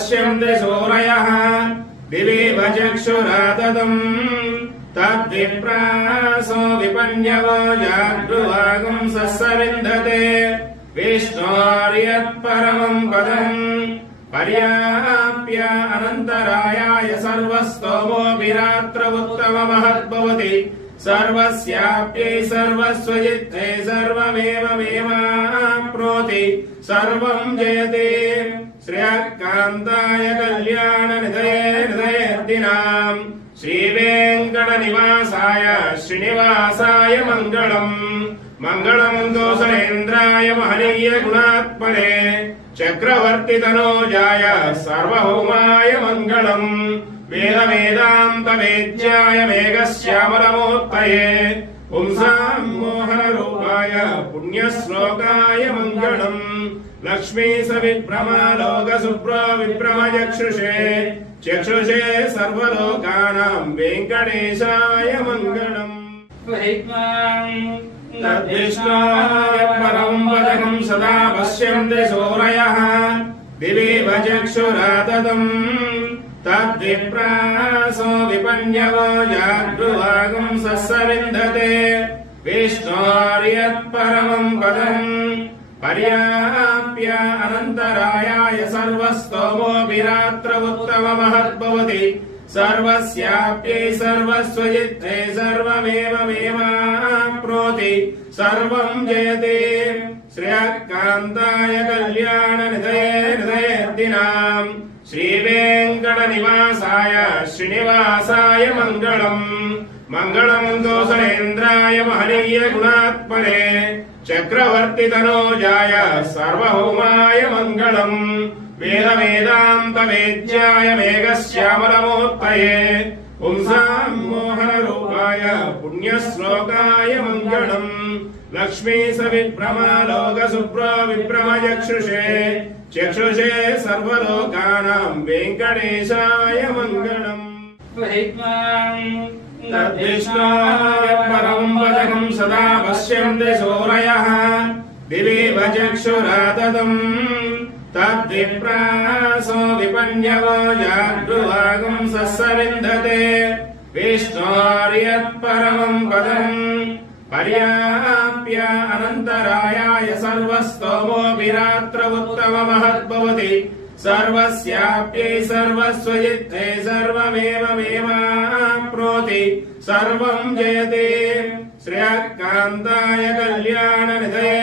पश्यन्ति सूरयः दिवीव चक्षुराततम् तद्विप्रासो विपन्यवो जागृवागम् सस्सविन्दते विष्णोर्यत्परमम् पदम् पर्याप्य अनन्तरायाय सर्वस्तोमोऽभिरात्र उत्तममहद्भवति सर्वस्याप्यै सर्वस्वजित्ते सर्वमेवमेवाप्नोति सर्वं जयते श्रेयःकान्ताय कल्याणनिधये हृदयेऽर्दिनाम् श्रीवेङ्कटनिवासाय श्रीनिवासाय मङ्गलम् मङ्गलम् कौसलेन्द्राय महनीय गुणात्मने चक्रवर्तितनोजाय सार्वभौमाय मङ्गलम् वेदान्तवेद्याय मेघश्यामलमूर्तये पुंसां मोहनरूपाय पुण्यश्लोकाय मङ्गलम् लक्ष्मीसविभ्रमालोकसुप्रो विभ्रमचक्षुषे चक्षुषे सर्वलोकानां वेङ्कटेशाय मङ्गलम् तद्विष्णोः परमं पदं सदा पश्यन्ति सूरयः दिवीव चक्षुराततम् तद्विप्रासो विपन्यवो जागृवागम् सस्सविन्दते विष्णोर्यत्परमम् पदम् पर्याप्य अनन्तरायाय सर्वस्तोमोऽभिरात्र उत्तममहद्भवति सर्वस्याप्यै सर्वस्वजित्ते सर्वमेवमेवाप्नोति सर्वं जयते श्रेयःकान्ताय कल्याणनिधये हृदयेऽर्दिनाम् श्रीवेङ्कटनिवासाय श्रीनिवासाय मङ्गलम् मङ्गलम् कौसलेन्द्राय महनीय गुणात्मने चक्रवर्तितनोजाय सार्वभौमाय मङ्गलम् वेदान्तवेद्याय मेघश्यामलमूर्तये पुंसां मोहनरूपाय पुण्यश्लोकाय मङ्गलम् लक्ष्मीसविभ्रमालोकसुप्रो विभ्रमचक्षुषे चक्षुषे सर्वलोकानां वेङ्कटेशाय मङ्गलम् तद्विष्णोः परमं पदं सदा पश्यन्ति सूरयः दिवीव चक्षुराततम् तद्विप्रासो विपन्यवो जागृवागम् सस्सविन्दते विष्णोर्यत्परमम् पदम् पर्याप्य अनन्तरायाय सर्वस्तोमोऽभिरात्र उत्तममहद्भवति सर्वस्याप्यै सर्वस्वजित्ते सर्वमेवमेवाप्नोति सर्वं जयते श्रेयःकान्ताय कल्याणनिधये